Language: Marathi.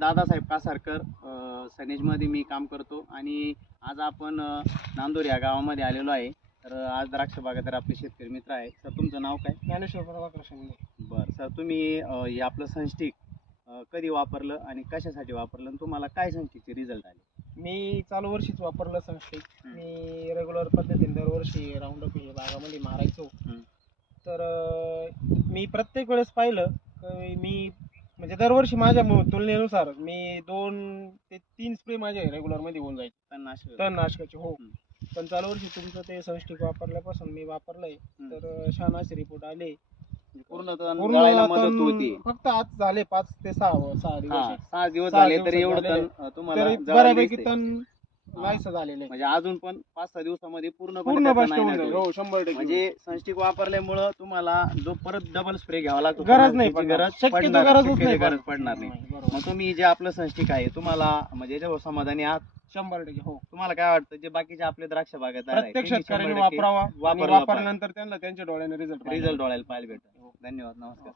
दादासाहेब कासारकर, सनेजमध्ये मी काम करतो आणि आज आपण नांदूर या गावामध्ये आलेलो आहे. तर आज द्राक्ष बागायतदार आपले शेतकरी मित्र आहे. सर, तुमचं नाव काय? ज्ञानेश्वर प्रभाकर शिंदे. बरं सर, तुम्ही हे आपलं सनस्टिक कधी वापरलं आणि कशासाठी वापरलं आणि तुम्हाला काय सनस्टिकचे रिझल्ट आले? मी चालू वर्षीच वापरलं सनस्टिक. मी रेग्युलर पद्धतीने दरवर्षी राऊंडअप हे बागामध्ये मारायचो. तर मी प्रत्येक वेळेस पाहिलं की मी म्हणजे दरवर्षी माझ्या तुलनेनुसार मी 2 ते 3 स्प्रे माझे रेग्युलरमध्ये होऊन जायचे तणनाशकाचे. हो. पण चालू वर्षी तुमचं ते सनस्टिक वापरल्यापासून मी वापरलंय, तर छान असे रिपोर्ट आले. पूर्ण गळायला मदत होती. फक्त आज झाले 5 ते 6 दिवस. 6 दिवस झाले तरी एवढं तण तुम्हाला बऱ्यापैकी तण नाहीसं झालेलं आहे. म्हणजे अजून पण 5-6 दिवसामध्ये पूर्ण बस्ट होऊन जाईल. हो, 100%. म्हणजे सनस्टिक वापरल्यामुळे तुम्हाला जो परत डबल स्प्रे घ्यावा लागतो, गरज नाही शक्यतो गरज पडणार नाही. बरोबर. मग तुम्ही जे आपलं सनस्टिक आहे तुम्हाला म्हणजे याच्यावर समाधानी आहात? 100%. हो. तुम्हाला काय वाटतं जे बाकीचे आपले द्राक्ष बागायतदार आहेत प्रत्येक त्यांनी शेतकऱ्यांनी 100% वापरावा. वापरलं वापरल्यानंतर त्यांना त्यांच्या डोळ्याने रिझल्ट डोळ्याला पाहायला भेटेल. धन्यवाद, नमस्कार.